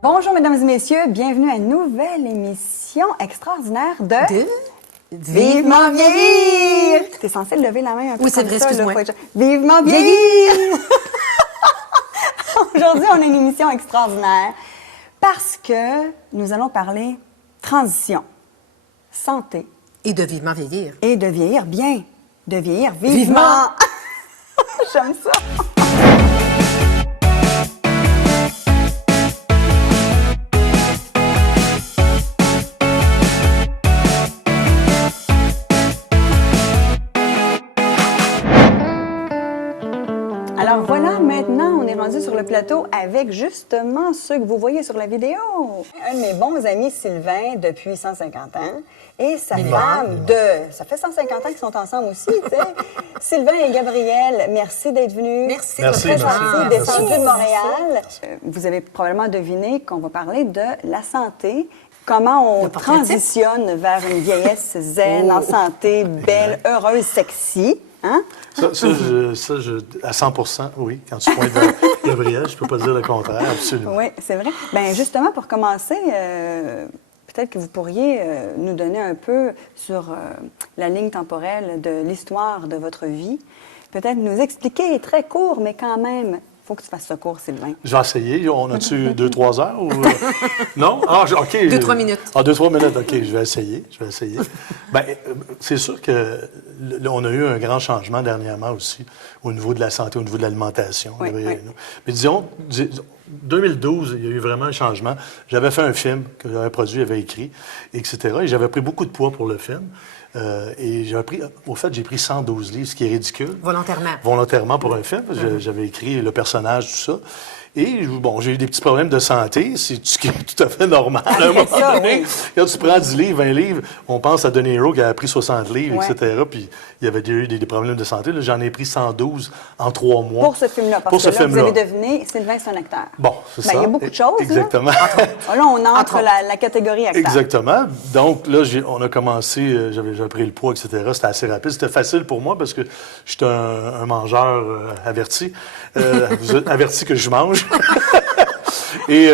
Bonjour, mesdames et messieurs. Bienvenue à une nouvelle émission extraordinaire de Vivement vieillir! T'es censé lever la main un peu Oui, c'est comme vrai, ça. excuse-moi. Vivement vieillir! Aujourd'hui, on a une émission extraordinaire parce que nous allons parler transition, santé Et de vivement vieillir. et de vieillir bien. De vieillir vivement! J'aime ça! Alors voilà, maintenant, on est rendu sur le plateau avec justement ceux que vous voyez sur la vidéo. Un de mes bons amis, Sylvain, depuis 150 ans, et sa femme Ça fait 150 ans qu'ils sont ensemble aussi, tu sais. Sylvain et Gabrielle, merci d'être venus. Merci. Très Merci. gentil, descendus de Montréal. Vous avez probablement deviné qu'on va parler de la santé. Comment on Le portratif. transitionne vers une vieillesse zen, en santé, belle, heureuse, sexy. Hein? À 100 oui. Quand tu pointes vers Gabriel, je ne peux pas dire le contraire, absolument. Oui, c'est vrai. Bien, justement, pour commencer, peut-être que vous pourriez nous donner un peu sur la ligne temporelle de l'histoire de votre vie. Peut-être nous expliquer, très court, mais quand même, il faut que tu fasses ce cours, Sylvain. J'ai essayé. On a-tu 2-3 heures? Ou... Non? Ah, OK. 2-3 minutes. Ah, 2-3 minutes. OK, je vais essayer. Bien, c'est sûr que on a eu un grand changement dernièrement aussi au niveau de la santé, au niveau de l'alimentation. Oui, oui. Mais disons, 2012, il y a eu vraiment un changement. J'avais fait un film que j'avais produit, j'avais écrit, etc. Et j'avais pris beaucoup de poids pour le film. Et j'ai pris 112 livres, ce qui est ridicule. Volontairement pour un film. J'avais écrit le personnage, tout ça. Et bon, j'ai eu des petits problèmes de santé, c'est ce qui est tout à fait normal. À un moment donné. Quand tu prends 10 livres, 20 livres, on pense à De Niro qui a pris 60 livres, etc. Puis il y avait eu des problèmes de santé. Là, j'en ai pris 112 en 3 mois. Pour ce film-là, parce que là, vous avez deviné, Sylvain, c'est un acteur. Bon, c'est ça. Il y a beaucoup de choses. Exactement. Là, on entre la catégorie acteur. Exactement. Donc là, on a commencé, j'avais pris le poids, etc. C'était assez rapide. C'était facile pour moi parce que j'étais un mangeur averti. Vous êtes averti que je mange. et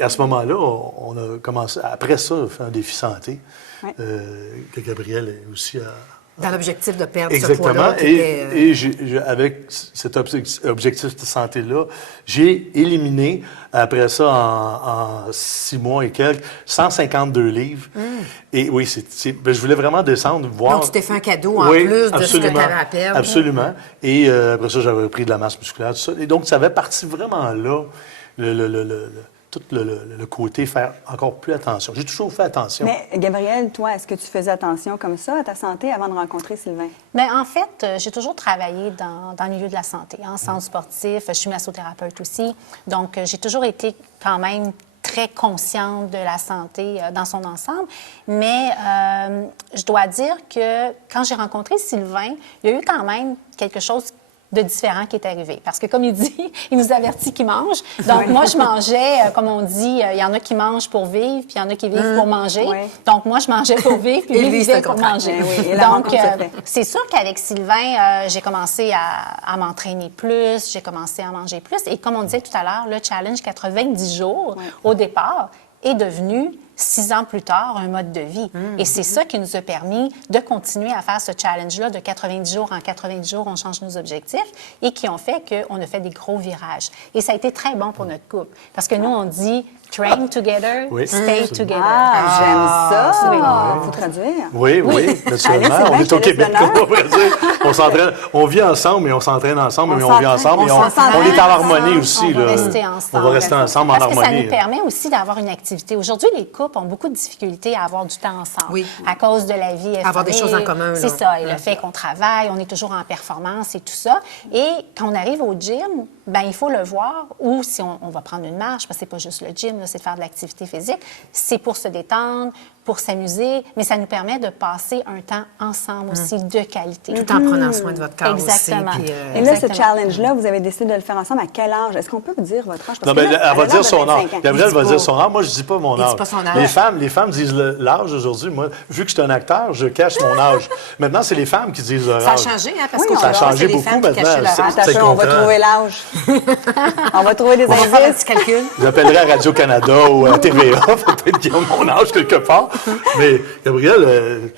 à ce moment-là, on a commencé, après ça, à faire un défi santé, que Gabriel est aussi Dans l'objectif de perdre exactement. ce poids-là. Et avec cet objectif de santé-là, j'ai éliminé, après ça, en 6 mois et quelques, 152 livres. Et oui, je voulais vraiment descendre, voir... Donc, tu t'es fait un cadeau en plus de ce que tu avais à perdre. Absolument. Et après ça, j'avais pris de la masse musculaire, tout ça. Et donc, ça avait parti vraiment là, tout le côté faire encore plus attention. J'ai toujours fait attention. Mais Gabrielle, toi, est-ce que tu faisais attention comme ça à ta santé avant de rencontrer Sylvain? Bien, en fait, j'ai toujours travaillé dans le milieu de la santé, en centre sportif. Je suis massothérapeute aussi. Donc, j'ai toujours été quand même très consciente de la santé dans son ensemble. Mais je dois dire que quand j'ai rencontré Sylvain, il y a eu quand même quelque chose de différent qui est arrivé. Parce que, comme il dit, il nous avertit qu'il mange. Donc, moi, je mangeais, comme on dit, il y en a qui mangent pour vivre, puis il y en a qui vivent pour manger. Donc, moi, je mangeais pour vivre, puis lui vivait pour manger. Donc, c'est sûr qu'avec Sylvain, j'ai commencé à m'entraîner plus, j'ai commencé à manger plus. Et comme on disait tout à l'heure, le challenge 90 jours, au départ, est devenu 6 ans plus tard, un mode de vie. Et c'est ça qui nous a permis de continuer à faire ce challenge-là de 90 jours. En 90 jours, on change nos objectifs et qui ont fait qu'on a fait des gros virages. Et ça a été très bon pour notre couple. Parce que nous, on dit « train together, stay together ». J'aime ça! Il faut traduire. Oui, naturellement. On est au Québec, on va dire. On s'entraîne, on vit ensemble et on s'entraîne ensemble, mais on vit ensemble et on est en harmonie aussi. On va rester ensemble. On va rester ensemble en harmonie. Parce que ça nous permet aussi d'avoir une activité. Aujourd'hui, les couples ont beaucoup de difficultés à avoir du temps ensemble à cause de la vie effrénée. Avoir des choses en commun. C'est ça. Et le fait qu'on travaille, on est toujours en performance et tout ça. Et quand on arrive au gym, ben il faut le voir. Ou si on va prendre une marche, parce que c'est pas juste le gym, c'est de faire de l'activité physique. C'est pour se détendre, pour s'amuser, mais ça nous permet de passer un temps ensemble aussi de qualité. Tout en prenant soin de votre corps Exactement. aussi. Et là, ce challenge-là, vous avez décidé de le faire ensemble. À quel âge? Est-ce qu'on peut vous dire votre âge? Parce Non, que mais là, elle va dire son âge. Gabrielle va pas. dire son âge. Moi, je dis pas mon Il âge. dit pas son âge. Les femmes disent l'âge aujourd'hui. Moi, vu que je suis un acteur, je cache mon âge. Maintenant, c'est les femmes qui disent leur âge. Ça a changé, hein, parce Oui, qu'au ça a départ, changé c'est les beaucoup femmes qui maintenant. cachaient leur âge. Attention, on va trouver l'âge. On va trouver des On va faire un indices. petit calcul. J'appellerai à Radio-Canada Radio-Canada ou à TVA. Peut-être qu'il y a mon âge quelque part. Mais Gabrielle,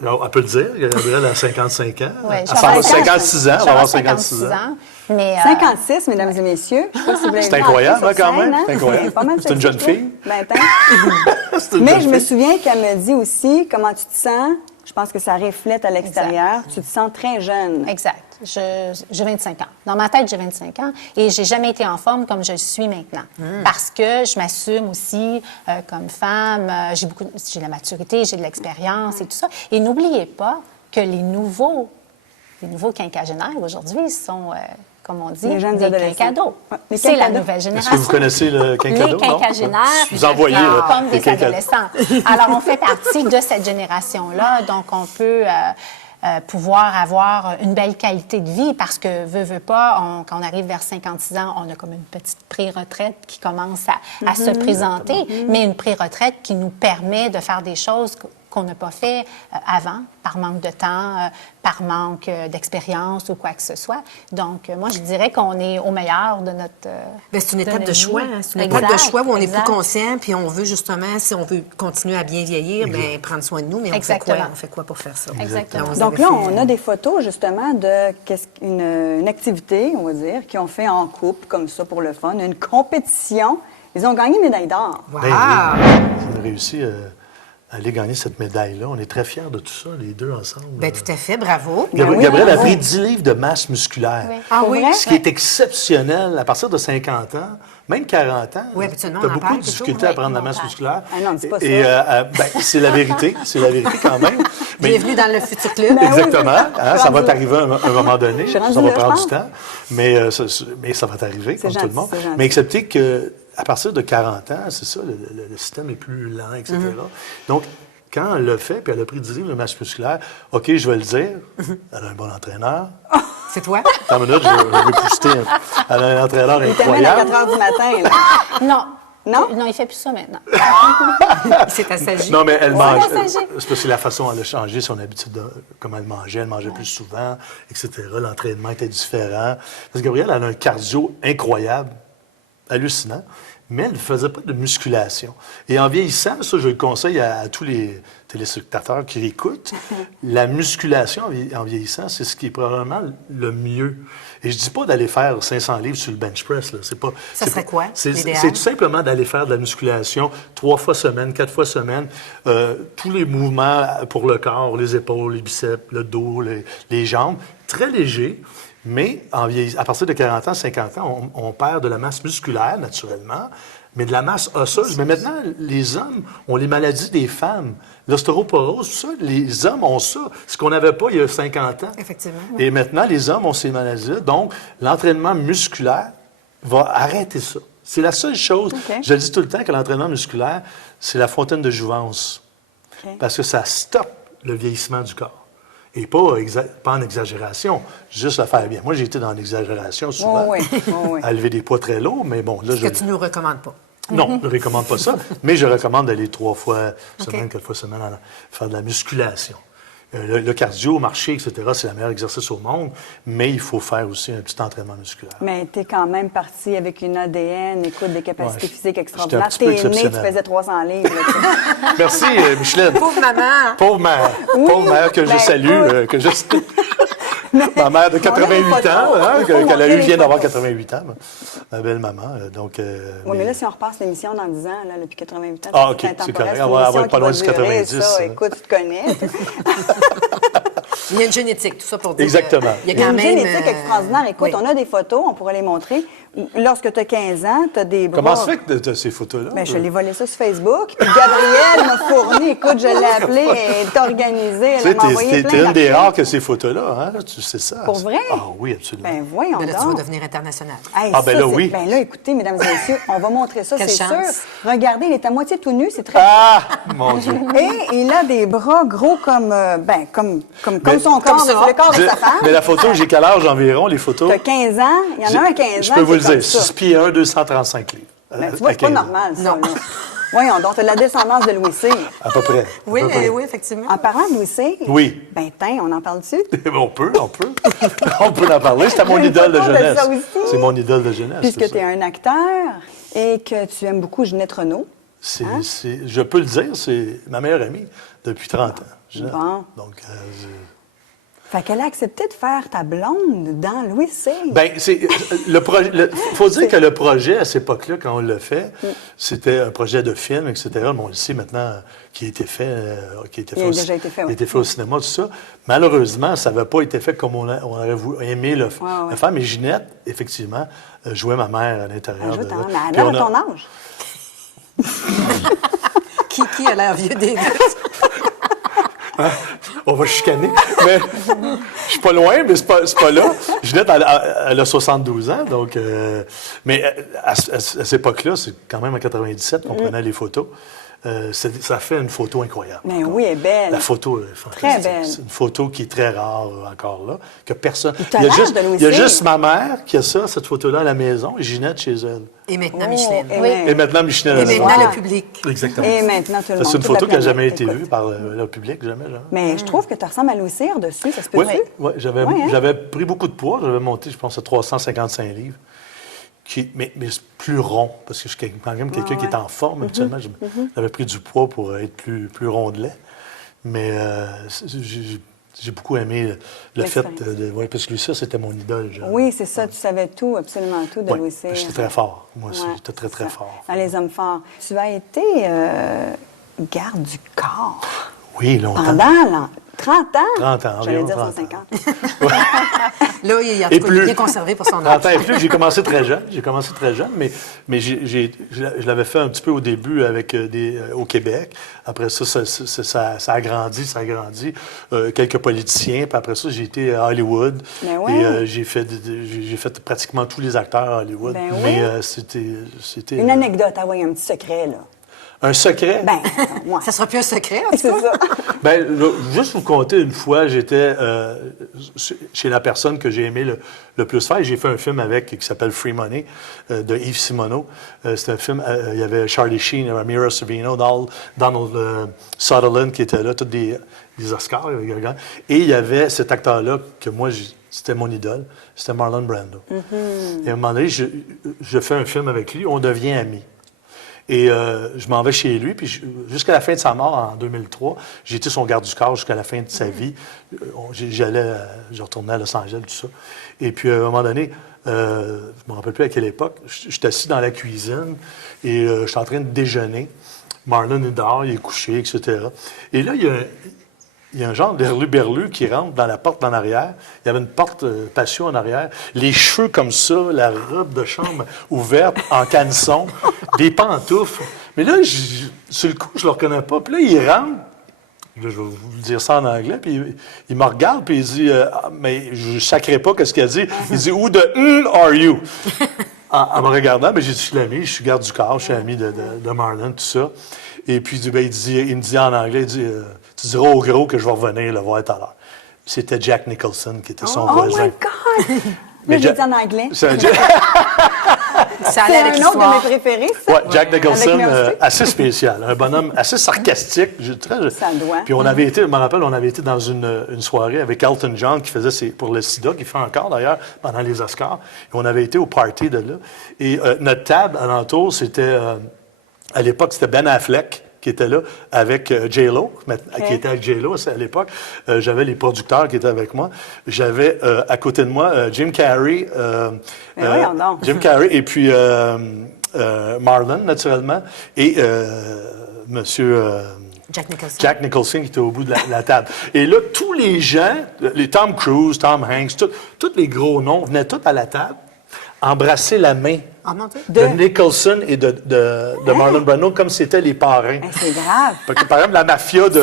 elle peut le dire, Gabrielle a 55 ans. Oui, Elle va avoir 56 ans. Elle va avoir 56 ans. Mais, 56, mesdames et messieurs. Je sais pas si vous l'avez C'est vu incroyable, entrer sur quand même. scène, hein? C'est incroyable. Pas mal C'est une jeune sexy, fille. toi. Ben, attends. C'est une Mais jeune je me fille. souviens qu'elle me dit aussi comment tu te sens. Je pense que ça reflète à l'extérieur. Tu te sens très jeune. Exact. J'ai 25 ans. Dans ma tête, j'ai 25 ans et j'ai jamais été en forme comme je le suis maintenant. Parce que je m'assume aussi comme femme. J'ai la maturité, j'ai de l'expérience et tout ça. Et n'oubliez pas que les nouveaux quinquagénaires aujourd'hui sont, comme on dit, Les jeunes des adolescents. quinquados. Ouais, les C'est la quinquados. nouvelle Est-ce génération. que vous connaissez le quinquado? Les quinquagénaires, Vous en voyez, là, comme les des quinquados. adolescents. Alors, on fait partie de cette génération-là, donc on peut pouvoir avoir une belle qualité de vie parce que, veut pas, quand on arrive vers 56 ans, on a comme une petite pré-retraite qui commence à se présenter, mais une pré-retraite qui nous permet de faire des choses qu'on n'a pas fait avant, par manque de temps, par manque d'expérience ou quoi que ce soit. Donc, moi, je dirais qu'on est au meilleur de notre... Bien, c'est une étape de notre choix. vie. Hein. C'est une étape de choix où on est plus Exact. conscient, puis on veut justement, si on veut continuer à bien vieillir, bien prendre soin de nous, mais on fait quoi? Exactement. On fait quoi pour faire ça? Exactement. Alors, vous Donc avez là, fait, on a des photos justement de une activité, on va dire, qu'ils ont fait en couple, comme ça, pour le fun, une compétition. Ils ont gagné médaille d'or. Wow! Ben oui, on a réussi à aller gagner cette médaille-là. On est très fiers de tout ça, les deux ensemble. Bien, tout à fait, bravo. Ben oui, Gabrielle a bravo. pris 10 livres de masse musculaire. Oui. Ah Pour oui? vrai? Ce qui est exceptionnel, à partir de 50 ans, même 40 ans, Oui, habituellement, tu as on en beaucoup parle de plutôt, difficultés à oui, prendre la on en masse parle. musculaire. Ah non, dis pas ça. Et ben, c'est la vérité, c'est la vérité quand même. Bienvenue dans le futur club. Ben oui, Exactement. c'est ça. Hein, ça va Rendu- t'arriver à un moment donné. Je suis rendue Ça va là, je prendre du pense. temps. Mais ça va t'arriver, comme tout le gentil, monde. c'est gentil. Mais accepter qu'à partir de 40 ans, c'est ça, le système est plus lent, etc. Donc, quand elle l'a fait, puis elle a pris 10 livres de masse musculaire, OK, je vais le dire, elle a un bon entraîneur. C'est toi? Attends une minute, je vais pousser. Elle a un entraîneur Il t'amène à incroyable. 4 h du matin, là. Non. Non? Non, il fait plus ça maintenant. C'est assagi. Non, mais elle mange. passager. C'est parce que c'est la façon, elle a changé son habitude de comment elle mangeait plus souvent, etc. L'entraînement était différent. Parce que Gabrielle, elle a un cardio incroyable, hallucinant, mais elle ne faisait pas de musculation. Et en vieillissant, ça, je le conseille à tous les téléspectateurs qui l'écoutent, la musculation en vieillissant, c'est ce qui est probablement le mieux. Et je dis pas d'aller faire 500 livres sur le bench press. Là. C'est pas, Ça c'est serait pas- quoi, C'est l'idéal? tout simplement d'aller faire de la musculation 3 fois semaine, 4 fois semaine. Tous les mouvements pour le corps, les épaules, les biceps, le dos, les jambes, très léger. Mais à partir de 40 ans, 50 ans, on perd de la masse musculaire, naturellement, mais de la masse osseuse. Mais maintenant, les hommes ont les maladies des femmes. L'ostéoporose, tout ça, les hommes ont ça. Ce qu'on n'avait pas il y a 50 ans. Effectivement. Et maintenant, les hommes ont ces maladies-là. Donc, l'entraînement musculaire va arrêter ça. C'est la seule chose. OK. Je le dis tout le temps que l'entraînement musculaire, c'est la fontaine de jouvence. OK. Parce que ça stoppe le vieillissement du corps. Et pas en exagération, juste le faire bien. Moi, j'ai été dans l'exagération souvent, Oui, oui, oui. à lever des poids très lourds, mais bon, là, Ce que tu ne nous recommandes pas. non, je ne recommande pas ça, mais je recommande d'aller 3 fois semaine, OK. 4 fois semaine, faire de la musculation. Le cardio, marcher, etc., c'est le meilleur exercice au monde, mais il faut faire aussi un petit entraînement musculaire. Mais t'es quand même parti avec une ADN, écoute, des capacités Ouais, physiques j'étais un extraordinaires. petit peu T'es né, tu exceptionnel. faisais 300 livres. là, tu sais. Merci, Micheline. Pauvre maman! Pauvre mère. Pauvre mère que je ben, salue, écoute. que je... Ma mère de 88 pas ans, trop. hein, Il faut qu'elle a montrer eu, les vient d'avoir photos. 88 ans, ma belle maman. Donc, Oui, mais là, si on repasse l'émission dans 10 ans, là, depuis 88 ans, Ah, OK, c'est c'est intemporel, correct. c'est On une va émission être pas qui loin va du durer, 90, ça. Écoute, tu te connais. Il y a une génétique, tout ça pour dire. Exactement. Il y a Il y a quand une même. génétique extraordinaire. Écoute, oui. on a des photos, on pourrait les montrer. Lorsque tu as 15 ans, tu as des bras... comment se fait que tu as ces photos-là? Ben, je l'ai volé ça sur Facebook. Puis Gabrielle m'a fourni. Écoute, je l'ai appelée, elle est organisée, Tu elle sais, m'a envoyé plein t'es une des d'articles. rares que ces photos-là, hein? Tu sais ça. Pour vrai? Ah oui, absolument. Ben, voyons Mais là, tu vas donc. devenir international. Hey, Ah, ben ça, là, c'est- oui. Ben là, écoutez, mesdames et messieurs, on va montrer ça, Quelle c'est sûr. chance. Regardez, il est à moitié tout nu, c'est très... Ah, mon Dieu. Et il a des bras gros comme, comme Mais- son corps, comme ça. le corps de sa femme. Mais la photo, j'ai quel âge environ, les photos? T'as 15 ans, il y en a un 15 ans. Je peux vous le c'est comme dire, ça. 6 pieds 1, 235 livres. Ben, tu vois, c'est pas 15 ans. normal, ça. Non. Là. Voyons donc, t'as la descendance de Louis C. À peu près. Oui, à peu près. oui, effectivement. En parlant de Louis C, Oui. ben, tiens, on en parle-tu? On peut. On peut en parler. C'était mon Une idole de photo de jeunesse. ça aussi. C'est mon idole de jeunesse. Puisque c'est tu es ça. un acteur Et que tu aimes beaucoup Ginette Renault. Je peux le dire, c'est ma meilleure amie depuis 30 ans. Ginette. Bon. Donc, Fait qu'elle a accepté de faire ta blonde dans Louis C. bien, faut dire que le projet, à cette époque-là, quand on l'a fait, c'était un projet de film, etc. Bon, on le sait maintenant qui a été fait, déjà été fait, qui a été fait au cinéma, tout ça. Malheureusement, ça n'avait pas été fait comme on aurait aimé le faire. Mais Ginette, effectivement, jouait ma mère à l'intérieur. Ajoute, mais elle a ton âge. Qui a l'air vieux des On va chicaner. Mais je suis pas loin, mais c'est pas là. Ginette, elle a 72 ans, donc... mais à cette époque-là, c'est quand même en 97 qu'on prenait les photos. Ça fait une photo incroyable. Mais oui, elle est belle. La photo est fantastique. Très belle. C'est une photo qui est très rare encore là, que personne... t'as l'âge de Louis Il y a C. juste ma mère qui a ça, cette photo-là à la maison, et Ginette chez elle. Et maintenant, Oh, Micheline. Et maintenant, Micheline. Et maintenant, le public. Exactement. Et maintenant, tout le monde. C'est une toute la photo qui n'a jamais planète, été écoute. vue par le public, jamais. Mais je trouve que tu ressembles à Louis Cyr dessus, ça se peut Oui, dire? ouais, j'avais pris beaucoup de poids. J'avais monté, je pense, à 355 livres. Mais c'est plus rond, parce que je suis quand même quelqu'un qui est en forme. Habituellement, j'avais pris du poids pour être plus rondelet. Mais j'ai beaucoup aimé le fait de... Oui, parce que lui, ça, c'était mon idole. Oui, c'est ça. Tu savais tout, absolument tout de Ouais, Louis Cyr. j'étais très fort. Moi aussi, Ouais, j'étais très, très ça. fort. Dans les hommes forts. Tu as été garde du corps Oui, longtemps. pendant 30 ans. 30 ans, J'allais environ dire 30 ans. 150. Là, il y a Et tout plus. bien conservé pour son 30 âge. ans et plus, j'ai commencé très jeune. Mais je l'avais fait un petit peu au début avec au Québec. Après ça, ça a grandi. Quelques politiciens. Puis après ça, j'ai été à Hollywood. Ben ouais. Et j'ai fait pratiquement tous les acteurs à Hollywood. Ben oui. Mais c'était... Une anecdote, ah oui, un petit secret, là. Un secret? Ben, ouais. Ça sera plus un secret, en tout C'est cas. ça. Ben, juste vous conter, une fois, j'étais chez la personne que j'ai aimé le plus faire. J'ai fait un film avec qui s'appelle Free Money de Yves Simoneau. C'était un film, il y avait Charlie Sheen, Mira Sorvino, Donald Sutherland qui était là, tous des Oscars. Et il y avait cet acteur-là que moi, c'était mon idole, c'était Marlon Brando. Et à un moment donné, je fais un film avec lui, on devient amis. Et je m'en vais chez lui, puis jusqu'à la fin de sa mort, en 2003, j'ai été son garde du corps jusqu'à la fin de sa vie. Je retournais à Los Angeles, tout ça. Et puis, à un moment donné, je ne me rappelle plus à quelle époque, je suis assis dans la cuisine et je suis en train de déjeuner. Marlon est dehors, il est couché, etc. Et là, il y a un genre d'hurluberlu qui rentre dans la porte en arrière. Il y avait une porte patio en arrière. Les cheveux comme ça, la robe de chambre ouverte, en caleçon, des pantoufles. Mais là, sur le coup, je ne le reconnais pas. Puis là, il rentre. Là, je vais vous dire ça en anglais. Puis il me regarde, puis il dit mais je ne sacrerai pas ce qu'il a dit. Il dit Who the are you? En me regardant, ben, j'ai dit je suis l'ami, je suis garde du corps, je suis ami de Marlon, tout ça. Et puis il me dit en anglais, il dit tu diras au gros que je vais revenir le voir tout à l'heure. C'était Jack Nicholson qui était son voisin. Oh my God! Mais Là, j'ai dit en anglais. C'est Ça allait C'est avec un autre de l'histoire. mes préférés, ça. Ouais, Jack Nicholson, Avec Meryl Streep. assez spécial. Un bonhomme assez sarcastique. Ça doit. Puis on avait été, je me rappelle, on avait été dans une soirée avec Elton John qui faisait pour le sida, qui fait encore d'ailleurs pendant les Oscars. Et on avait été au party de là. Et notre table alentour, c'était, à l'époque, c'était Ben Affleck qui était là avec J-Lo, qui était avec J-Lo à l'époque. J'avais les producteurs qui étaient avec moi. J'avais à côté de moi Jim Carrey. Mais voyons donc. Jim Carrey et puis Marlon, naturellement, et Monsieur Jack Nicholson. qui était au bout de la table. Et là, tous les gens, les Tom Cruise, Tom Hanks, tous les gros noms venaient tous à la table embrasser la main Ah, mon Dieu. de Nicholson et de Marlon Brando comme c'était les parrains. Hey, c'est grave. Fait que, par exemple, la mafia des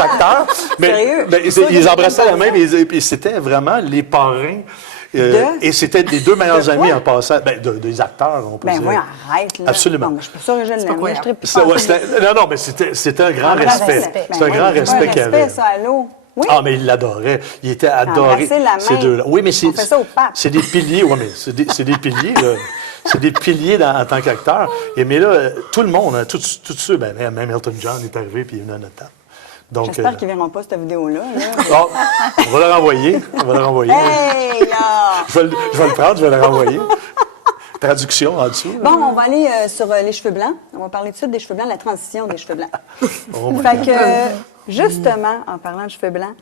acteurs. Sérieux? Ils embrassaient la main, mais c'était vraiment les parrains. Et c'était les deux meilleurs amis en passant. Des acteurs, on peut Ben dire. oui, arrête, là. Absolument. Bon, je suis pas sûre que je l'aime. quoi, Je tripe Ça, pas. ouais, non, mais c'était un grand Un grand respect. respect. C'est un Ben grand oui, respect qu'il y avait. ça, allô? Oui. Ah, mais il l'adorait. Il était adoré. Embrasser la main. Ces deux-là. Oui, mais On fait ça au pape. c'est des piliers. Oui, mais c'est des piliers, là. C'est des piliers en tant qu'acteur. Mais là, tout le monde, tous ceux, même Elton John est arrivé puis il est venu à notre table. Donc, J'espère qu'ils ne verront pas cette vidéo-là. Là. on va le renvoyer. Hey, là! Je vais le prendre, je vais le renvoyer. Traduction en dessous. Bon, on va aller sur les cheveux blancs. On va parler tout de suite des cheveux blancs, la transition des cheveux blancs. Oh my Fait God. que, justement, en parlant de cheveux blancs,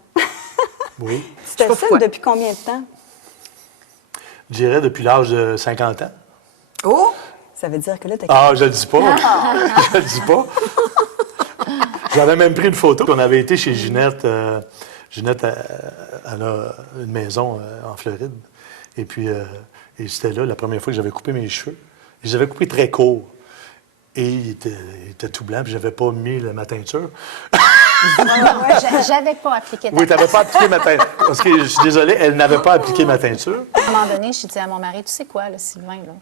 Oui. tu te pas pourquoi. depuis combien de temps? Je dirais depuis l'âge de 50 ans. Oh! Ça veut dire que là, t'as... Ah, je le dis pas. Je le dis pas. J'avais même pris une photo. On avait été chez Ginette. Ginette, elle a une maison en Floride. Et puis, et c'était là la première fois que j'avais coupé mes cheveux. Et j'avais coupé très court. Et il était tout blanc, puis j'avais pas mis ma teinture. J'avais pas appliqué ta Oui, tu n'avais pas appliqué ma teinture. Parce que je suis désolé, elle n'avait pas appliqué ma teinture. À un moment donné, je dis à mon mari, tu sais quoi, là, Sylvain, là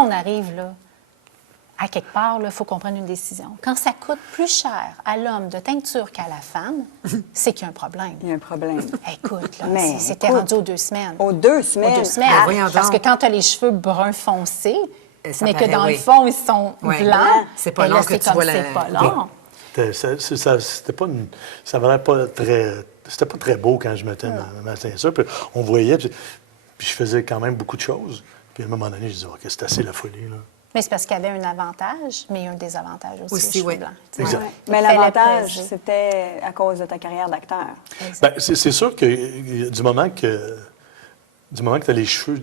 on arrive, là, à quelque part, il faut qu'on prenne une décision. Quand ça coûte plus cher à l'homme de teinture qu'à la femme, c'est qu'il y a un problème. Il y a un problème. Écoute, là, Mais c'était écoute, rendu aux 2 semaines. Aux 2 semaines. Aux 2 semaines. Ben, voyons Parce que donc. quand tu as les cheveux bruns foncés, Ça mais que paraît, dans oui. le fond, ils sont Ouais. blancs, C'est pas ben là, long que c'est tu comme vois la- c'est pas long. C'était pas une, ça valait pas très, c'était pas très beau quand je mettais ma teinture. Puis on voyait, puis je faisais quand même beaucoup de choses. Puis à un moment donné, je disais, OK, c'est assez la folie, là. Mais c'est parce qu'il y avait un avantage, mais il y a un désavantage aussi, Aussi, les cheveux oui. blancs. tu sais. Exact. Ouais. Il Mais fallait l'avantage, peser. c'était à cause de ta carrière d'acteur. Ben, c'est sûr que du moment que tu as les cheveux,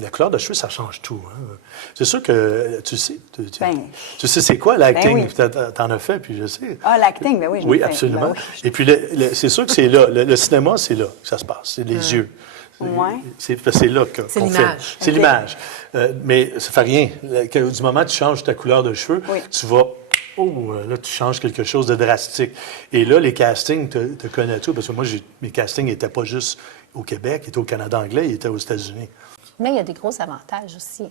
la couleur de cheveux, ça change tout. Hein. C'est sûr que tu sais. Ben, Tu sais c'est quoi l'acting, ben oui. puis t'en as fait, puis je sais. Ah, l'acting, ben oui, je Oui, l'ai fait. absolument. Ben oui. Et puis, c'est sûr que c'est là. Le cinéma, c'est là que ça se passe. C'est les yeux. Ouais. C'est là C'est qu'on l'image. filme. C'est OK. l'image. Mais ça fait rien. Du moment où tu changes ta couleur de cheveux, Oui. tu vas... Oh, là, tu changes quelque chose de drastique. Et là, les castings te connaissent tout. Parce que moi, mes castings n'étaient pas juste au Québec, ils étaient au Canada anglais, ils étaient aux États-Unis. Mais il y a des gros avantages aussi.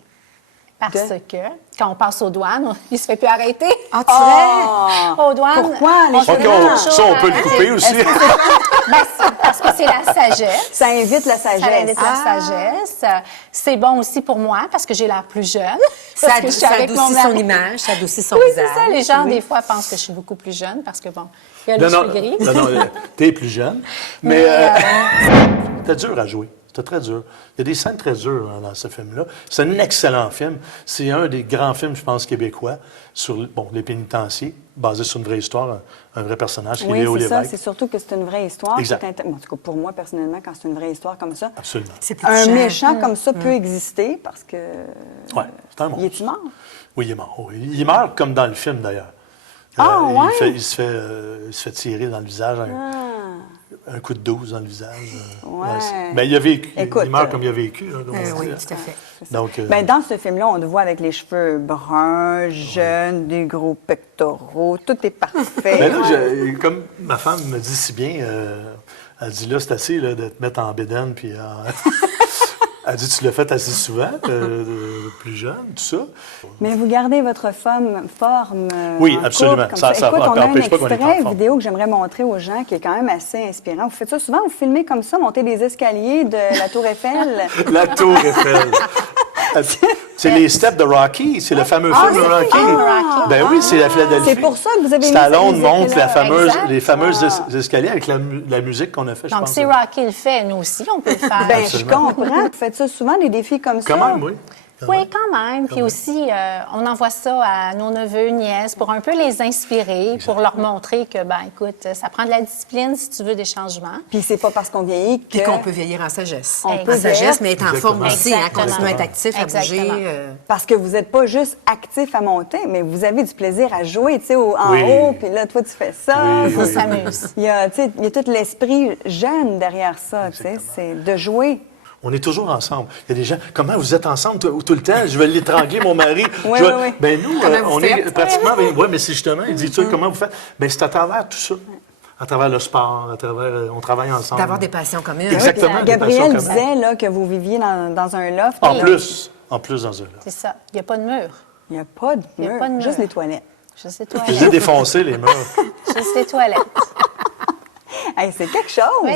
Parce De? que quand on passe aux douanes, il se fait plus arrêter. Ah, tu serais? Aux douanes. Pourquoi, les on se cheveux fait blancs? toujours Ça, on peut le arrêter. couper aussi. Ben, c'est parce que c'est la sagesse. Ça invite la Ça sagesse. invite la sagesse. C'est bon aussi pour moi parce que j'ai l'air plus jeune. Ça, Parce que je suis avec mon adoucit son mari. image, ça adoucit son Oui, visage. c'est ça. Les gens, des fois, pensent que je suis beaucoup plus jeune parce que, bon, il y a les Non, cheveux gris. non, t'es plus jeune. Mais c'était dur à jouer. C'était très dur. Il y a des scènes très dures hein, dans ce film-là. C'est un excellent film. C'est un des grands films, je pense, québécois sur les pénitenciers, basé sur une vraie histoire, un vrai personnage qui est Oui, Léo c'est ça. Lévesque. C'est surtout que c'est une vraie histoire. Exact. En tout cas, pour moi, personnellement, quand c'est une vraie histoire comme ça, Absolument. C'est plus un cher. méchant comme ça peut exister parce que... Oui, c'est un Il monstre. est-tu mort? Oui, il est mort. Oui. Il meurt comme dans le film, d'ailleurs. Ah, ouais? Il se fait tirer dans le visage, un coup de 12 dans le visage. Ouais. Mais il a vécu. Écoute, il meurt comme il a vécu. Là, donc, Oui, tout à fait. Donc, Ben, dans ce film-là, on te voit avec les cheveux bruns, jeunes, des gros pectoraux. Tout est parfait. ben là, comme ma femme me dit si bien, elle dit là, c'est assez là, de te mettre en bédaine. Puis elle dit, tu l'as fait assez souvent, plus jeune, tout ça. Mais vous gardez votre forme Oui, en absolument. couple, comme Ça Écoute, on a un empêche pas qu'on est en extrait forme. vidéo que j'aimerais montrer aux gens qui est quand même assez inspirant. Vous faites ça souvent, vous filmez comme ça, montez des escaliers de la Tour Eiffel. La Tour Eiffel. C'est les steps de Rocky. C'est le fameux film de c'est Rocky. ça, Rocky. Ben oui, c'est la Philadelphie. C'est pour ça que vous avez mis Stallone cette monte musique-là. les fameux Exact. escaliers avec la musique qu'on a fait, je Donc, pense. si Rocky le fait, nous aussi, on peut le faire. Ben, je Absolument. comprends. Vous faites ça souvent, des défis comme ça. Quand même, oui. Oui, quand même. Puis aussi, on envoie ça à nos neveux, nièces, pour un peu les inspirer, pour leur montrer que, ben écoute, ça prend de la discipline si tu veux des changements. Puis c'est pas parce qu'on vieillit que... Puis qu'on peut vieillir en sagesse. On en peut sagesse, vieillir. mais être en Exactement. forme aussi, hein, Exactement. continuer à être actif, à Exactement. bouger. Parce que vous n'êtes pas juste actif à monter, mais vous avez du plaisir à jouer, tu sais, en Oui. haut, puis là, toi, tu fais ça. Oui, On oui. s'amuse. Il y a, tu sais, il y a tout l'esprit jeune derrière ça, tu sais, Exactement. c'est de jouer. On est toujours ensemble. Il y a des gens, comment vous êtes ensemble tout le temps? Je vais l'étrangler, mon mari. Oui, Je vais- oui, oui. Ben nous, Comment vous on est faites? pratiquement... Oui, mais c'est justement, il dit, tu sais, comment vous faites? Ben c'est à travers tout ça. À travers le sport, à travers... on travaille ensemble. D'avoir des passions communes. Exactement. Puis, des Gabriel passions communes. disait là, que vous viviez dans un loft. En Là, plus dans un là. C'est ça. Il n'y a pas de mur. il n'y a pas de Il y a mur, pas de mur. juste des toilettes. Juste les Je les ai toilettes. défoncés, les murs. Juste les toilettes. Hey, c'est quelque chose. Oui.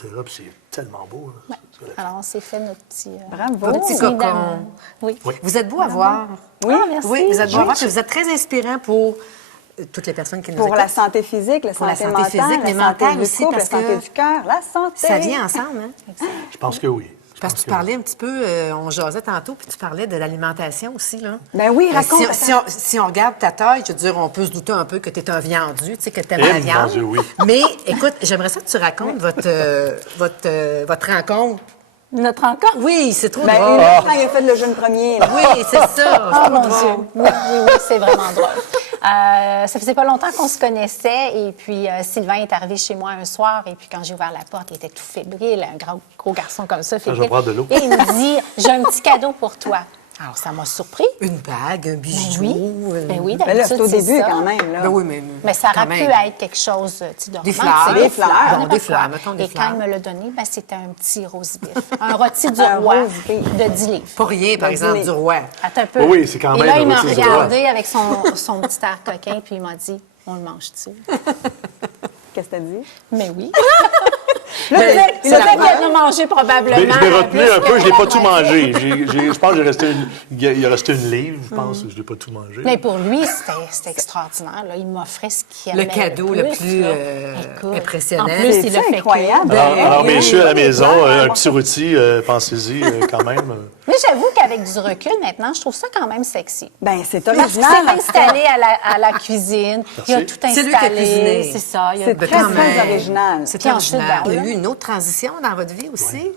C'est là, puis c'est tellement beau. Là. Alors, on s'est fait notre petit... Bravo. Votre petit nid cocon. d'amour. Oui. Oui. Vous êtes beau à voir. Oui, Ah, merci. Oui, vous êtes beau à Oui. voir. Puis vous êtes très inspirant pour toutes les personnes qui nous Pour écoutent. la santé physique, la Pour la santé santé mentale, physique, mais la santé mentale du aussi, couple, parce la santé que du cœur, la santé. Ça vient ensemble, hein? Je pense que oui. Parce que tu parlais un petit peu, on jasait tantôt, puis tu parlais de l'alimentation aussi, là. Ben oui, raconte. Si on regarde ta taille, je veux dire, on peut se douter un peu que tu es un viandu, tu sais, que tu aimes la Mon viande. Dieu, oui. Mais écoute, j'aimerais ça que tu racontes votre rencontre. Notre rencontre? Oui, c'est trop Ben, drôle. quand il a fait le jeune premier, là. Oui, c'est ça. Oh mon Dieu! Oui, oui, oui, c'est vraiment drôle. Ça faisait pas longtemps qu'on se connaissait et puis Sylvain est arrivé chez moi un soir et puis quand j'ai ouvert la porte, il était tout fébrile, un gros garçon comme ça, fébrile. je vais prendre de l'eau. Et il me dit, j'ai un petit cadeau pour toi. Alors ça m'a surpris. Une bague, un bijou. Ben oui, Ben là, c'est au d'habitude, début ça. quand même, là. Ben oui, Mais ça quand aurait pu même. être quelque chose tu sais, de Des romantique. fleurs. Des fleurs. Bon, N'importe des fleurs, quoi. mettons des Et fleurs. quand il me l'a donné, ben, c'était un petit rose beef. Un rôti du Un roi rose beef. de 10 livres. Pas rien, par Ben, exemple, dis-les. du roi. Attends un peu. Oui, c'est quand Et même là, un il m'a rôti du roi. regardé avec son petit air coquin, puis il m'a dit, on le mange-tu? Qu'est-ce que t'as dit? Mais oui. Là, Il a peut-être le manger probablement. Mais je l'ai retenu plus un peu, que je l'ai pas la tout moitié. mangé. Je pense qu'il il a resté une livre, je pense, je l'ai pas tout mangé. Mais pour lui, c'était extraordinaire. Là. Il m'offrait ce qu'il aimait Le cadeau le plus là. impressionnant. En plus, C'est il a fait incroyable. Alors, Oui, messieurs, à la oui, maison, oui. un petit rôti, pensez-y quand même. Mais j'avoue qu'avec du recul, maintenant, je trouve ça quand même sexy. Ben, c'est Parce qu'il original. s'est en tout cas. installé à la cuisine. Il a Merci. tout installé. C'est lui qui a cuisiné. C'est ça. Il a C'est Ben, très, quand très même. original. C'est Puis ensuite, original. ben, Il y a là- eu une autre transition dans votre vie aussi.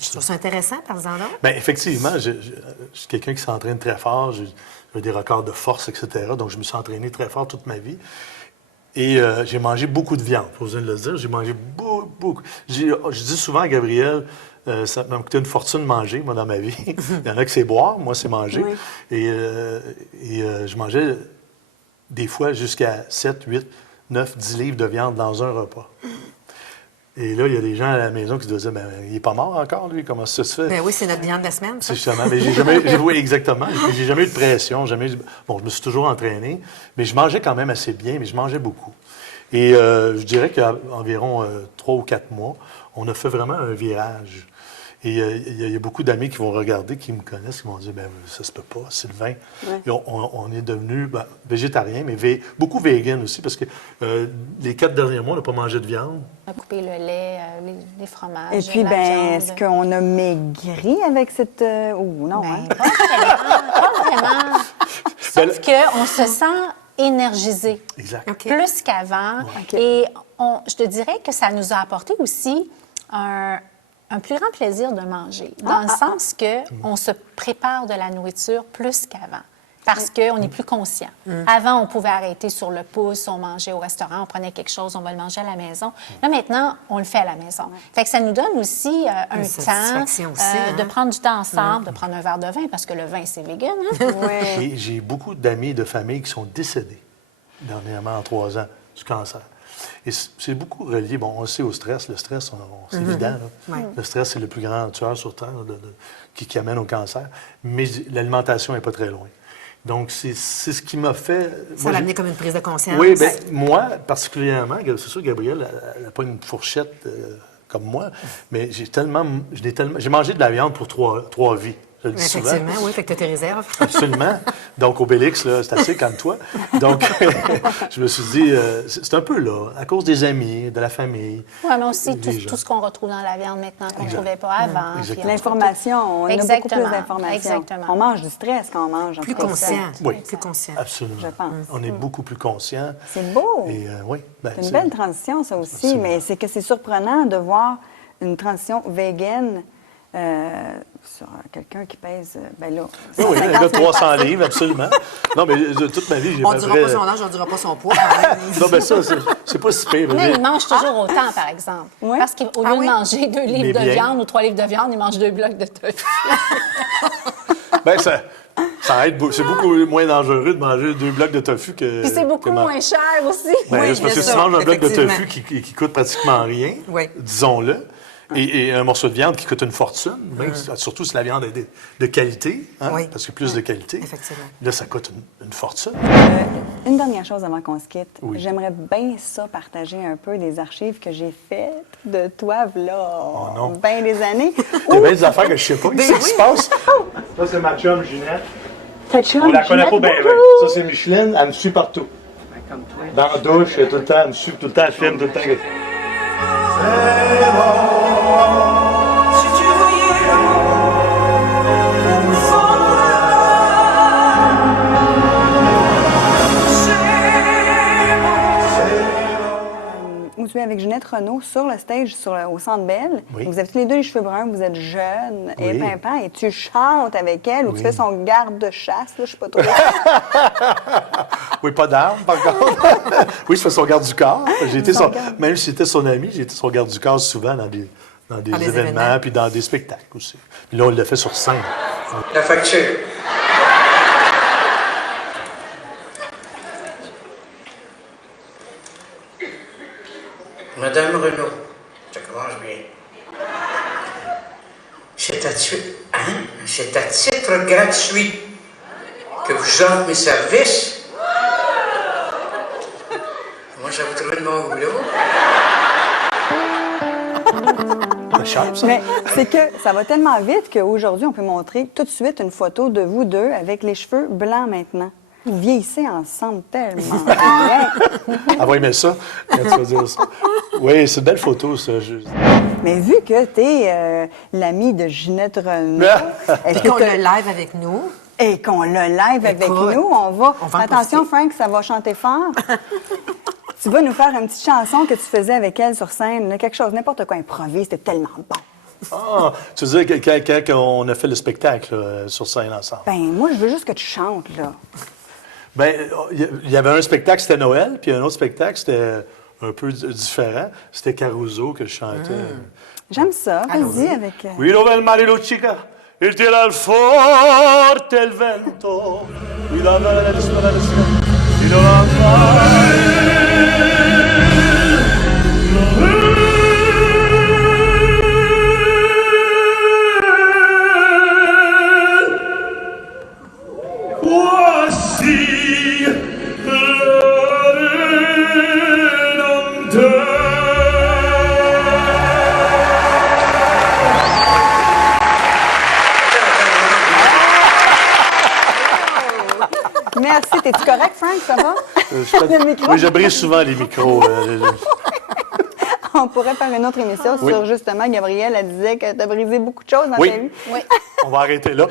Je trouve ça intéressant, par exemple. Bien, effectivement, je suis quelqu'un qui s'entraîne très fort. J'ai des records de force, etc. Donc, je me suis entraîné très fort toute ma vie. Et j'ai mangé beaucoup de viande, pour vous le dire. J'ai mangé beaucoup. Je dis souvent à Gabriel, ça m'a coûté une fortune de manger, moi, dans ma vie. Il y en a qui c'est boire, moi, c'est manger. Oui. Et je mangeais des fois jusqu'à 7, 8, 9, 10 livres de viande dans un repas. Et là, il y a des gens à la maison qui se disaient, ben, il n'est pas mort encore, lui, comment ça se fait? Ben oui, c'est notre viande de la semaine, ça. C'est justement, mais oui, exactement. J'ai jamais eu de pression, bon, je me suis toujours entraîné, mais je mangeais quand même assez bien, mais je mangeais beaucoup. Et je dirais qu'environ 3 ou 4 mois, on a fait vraiment un virage. Et il y a beaucoup d'amis qui vont regarder, qui me connaissent, qui vont dire, ben ça se peut pas, Sylvain. Ouais. Et on est devenu végétarien, mais beaucoup vegan aussi, parce que les 4 derniers mois, on n'a pas mangé de viande. On a coupé le lait, les fromages. Et puis, la ben, viande. est-ce qu'on a maigri avec cette... ou non, hein? Ben, pas vraiment. Sauf qu'on se sent énergisé. Exact. OK. Plus qu'avant. OK. Et je te dirais que ça nous a apporté aussi un plus grand plaisir de manger, dans le sens qu'on se prépare de la nourriture plus qu'avant. Parce qu'on est plus conscient. Avant, on pouvait arrêter sur le pouce, on mangeait au restaurant, on prenait quelque chose, on va le manger à la maison. Là, maintenant, on le fait à la maison. Fait que ça nous donne aussi un Une temps satisfaction aussi, hein. de prendre du temps ensemble, de prendre un verre de vin, parce que le vin, c'est vegan. Hein? Ouais. Et j'ai beaucoup d'amis et de familles qui sont décédés dernièrement, en 3 ans, du cancer. Et c'est beaucoup relié, bon, on le sait, au stress. Le stress, c'est évident. Là. Ouais. Le stress, c'est le plus grand tueur sur Terre qui amène au cancer. Mais l'alimentation n'est pas très loin. Donc, c'est ce qui m'a fait... Ça moi, l'a j'ai- amené comme une prise de conscience. Oui, bien, moi, particulièrement, c'est sûr, Gabrielle, elle n'a pas une fourchette comme moi, mais j'ai mangé de la viande pour 3 vies. Je le dis souvent. Effectivement, oui, fait que tu as tes réserves. Absolument. Donc, Obélix, là, c'est assez, calme-toi. Donc, je me suis dit, c'est un peu là, à cause des amis, de la famille. Oui, mais aussi des gens. tout ce qu'on retrouve dans la viande maintenant qu'on ne Exact. trouvait pas avant. Exactement. Puis L'information, on a beaucoup Exactement. plus d'informations. Exactement. On mange du stress quand on mange. en Plus fait. conscient. Oui. Plus conscient. Absolument. Je pense. On est beaucoup plus conscient. C'est beau. Et oui. Ben, C'est une belle transition, ça aussi, Absolument. mais c'est que c'est surprenant de voir une transition vegan sur quelqu'un qui pèse, ben là, Oui, oui, 150 elle a 000 300 livres, absolument. Non, mais toute ma vie, j'ai On à ne peu dira près... pas son âge, on ne dira pas son poids. quand même. Non, mais ça, c'est pas si pire. Mais il mange toujours autant, par exemple. Oui? Parce qu'au lieu Ah de oui? manger 2 livres Mais de bien. viande ou 3 livres de viande, il mange 2 blocs de tofu. Ben, ça aide. C'est beaucoup moins dangereux de manger 2 blocs de tofu que... Puis c'est beaucoup que moins cher aussi. Ben, Oui, c'est parce que bien si tu sûr, manges un bloc de effectivement. tofu qui coûte pratiquement rien, Oui. disons-le, et un morceau de viande qui coûte une fortune, même surtout si la viande est de qualité, hein, Oui. parce que plus de qualité, Effectivement. là, ça coûte une fortune. Une dernière chose avant qu'on se quitte. Oui. J'aimerais bien ça partager un peu des archives que j'ai faites de toi, là, non. bien des années. Il y a bien des affaires que je sais pas. Qu'est-ce qui se passe? Ça, c'est ma chum, Ginette. On la connaît pas bien, bien. Ça, c'est Micheline. Elle me suit partout. Dans la douche, tout le temps, elle me suit, tout le temps, elle filme, tout le temps. Si tu voyais joué avec Ginette Renault sur le stage au Centre Bell. Oui. Vous avez tous les deux les cheveux bruns, vous êtes jeunes et Oui. pimpants, et tu chantes avec elle ou tu Oui. fais son garde-chasse, là, je sais pas trop. Oui, pas d'armes, par contre. Oui, je fais son garde du corps. Même si j'étais son ami, j'ai été son garde du corps souvent dans des Dans les événements, événements. puis dans des spectacles aussi. Puis là, on l'a fait sur scène. La facture. Madame Renaud, ça commence bien. C'est à titre gratuit que vous offrez mes services. Moi, ça vous trouve de mon boulot. Ça charme, ça. Mais c'est que ça va tellement vite qu'aujourd'hui, on peut montrer tout de suite une photo de vous deux avec les cheveux blancs maintenant. Vous vieillissez ensemble tellement. C'est vrai. Ah oui, mais ça, quand tu vas dire ça. Oui, c'est une belle photo, ça. Mais vu que tu es l'ami de Ginette Renault Et qu'on le live avec nous. et qu'on l'a live avec Écoute, nous, on va en attention, profiter. Frank, ça va chanter fort. Tu vas nous faire une petite chanson que tu faisais avec elle sur scène, là, quelque chose, n'importe quoi, improvise, c'était tellement bon. Ah, tu veux dire quand on a fait le spectacle là, sur scène ensemble? Ben, moi, je veux juste que tu chantes, là. Bien, il y avait un spectacle, c'était Noël, puis un autre spectacle, c'était un peu différent. C'était Caruso que je chantais. J'aime ça. Vas-y Allons-y. avec. Guido bel mare luccica, il tira al forte il vento, guida bella l'esperanza, Guido Voici Merci. T'es-tu correct, Frank? Ça va? Le micro. Oui, je brise souvent les micros. On pourrait faire une autre émission Oui. sur, justement, Gabrielle, elle disait que tu as brisé beaucoup de choses dans Oui. ta vie. Oui. On va arrêter là.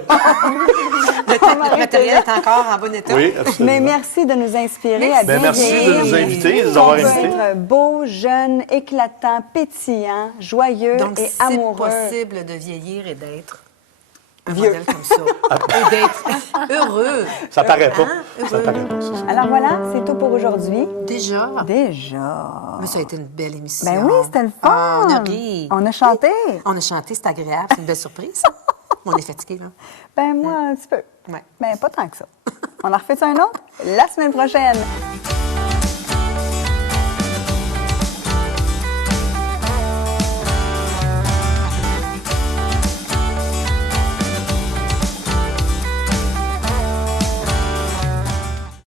Le matériel est encore en bon état. Oui, absolument. Mais merci de nous inspirer à bien Ben, merci vieillir. de nous inviter, de nous On avoir veut invités. être beau, jeune, éclatant, pétillant, joyeux Donc, et c'est amoureux. possible de vieillir et d'être un Vieux. modèle comme ça. et d'être heureux. Ça paraît pas. Hein? Ça Heureux. paraît pas, c'est ça. Alors voilà, c'est tout pour aujourd'hui. Déjà. Déjà. Mais ça a été une belle émission. Ben oui, c'était le fun. Ah, on a ri. On a chanté. On a chanté, c'est agréable. C'est une belle surprise. On est fatigué, là. Ben moi, un petit peu. Ouais. Ben pas tant que ça. On en refait ça un autre la semaine prochaine.